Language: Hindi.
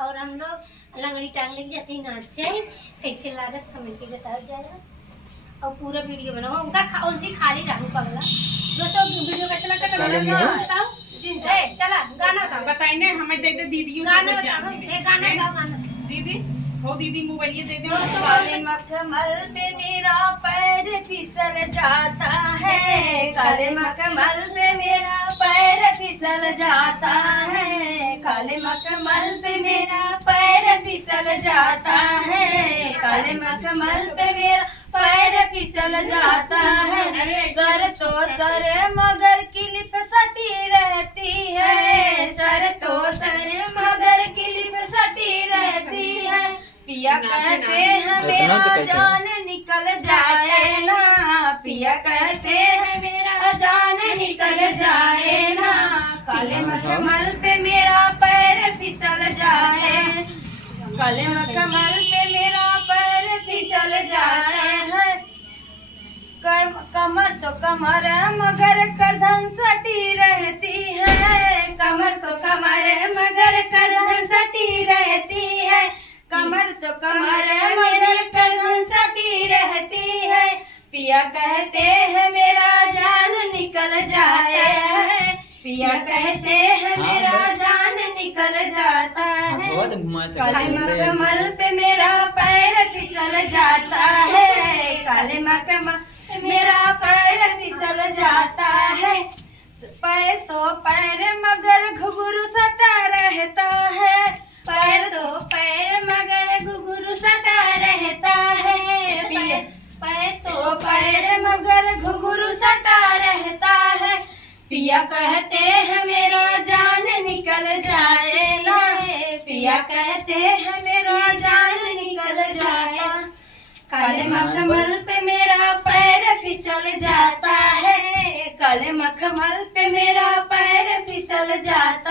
और हम लोग लंगड़ी टांग लेके जाते हैं नाचे। कैसे लागत कमेंट में बताया जाएगा और पूरा वीडियो बनाओ उनका उनसे खाली रहूं पगला। दोस्तों वीडियो कैसा लगता है कमेंट में बताओ। चला गाना गाओ बताइए हमें दे दे दीदी गाना गाओ गाना गाओ गाना दीदी हो दीदी मोबाइल दे दे। काले मखमल पे मेरा पैर फिसल जाता है, काले मखमल पे मेरा पैर फिसल जाता है, काले मखमल पे मेरा पैर फिसल जाता है, काले मखमल पे मेरा पैर फिसल जाता है। सर तो सर मगर क्लिप सटी रहती है, सर तो सर मगर क्लिप सटी रहती है। पिया कहते हैं मेरा जान निकल जाए ना, पिया कहते हैं मेरा जान निकल जाए ना, काले मखमल पे मेरा पैर फिसल जाए, काले मखमल पे मेरा पैर फिसल जाए है। कमर तो कमर मगर करधन सटी रहती है, कमर तो कमर मगर करधन सटी रहती है, कमर तो कमर मगर करधन सटी रहती है। पिया कहते हैं मेरा जान निकल जाए है, पिया कहते हैं मेरा जान निकल जाता है, काले मखमल पे मेरा पैर फिसल जाता है, काले मखमल मेरा पैर फिसल जाता है। पैर तो पैर मगर घुघरू सटा रहता है, पैर तो पैर मगर घुघरू सटा रहता है, पैर तो पैर मगर घुघरू सटा रहता है। पिया कहते हैं मेरा जान निकल जाए ना, पिया कहते हैं मेरा जान निकल जाए, काले मखमल पे मेरा पैर फिसल जाता है, काले मखमल पे मेरा पैर फिसल जाता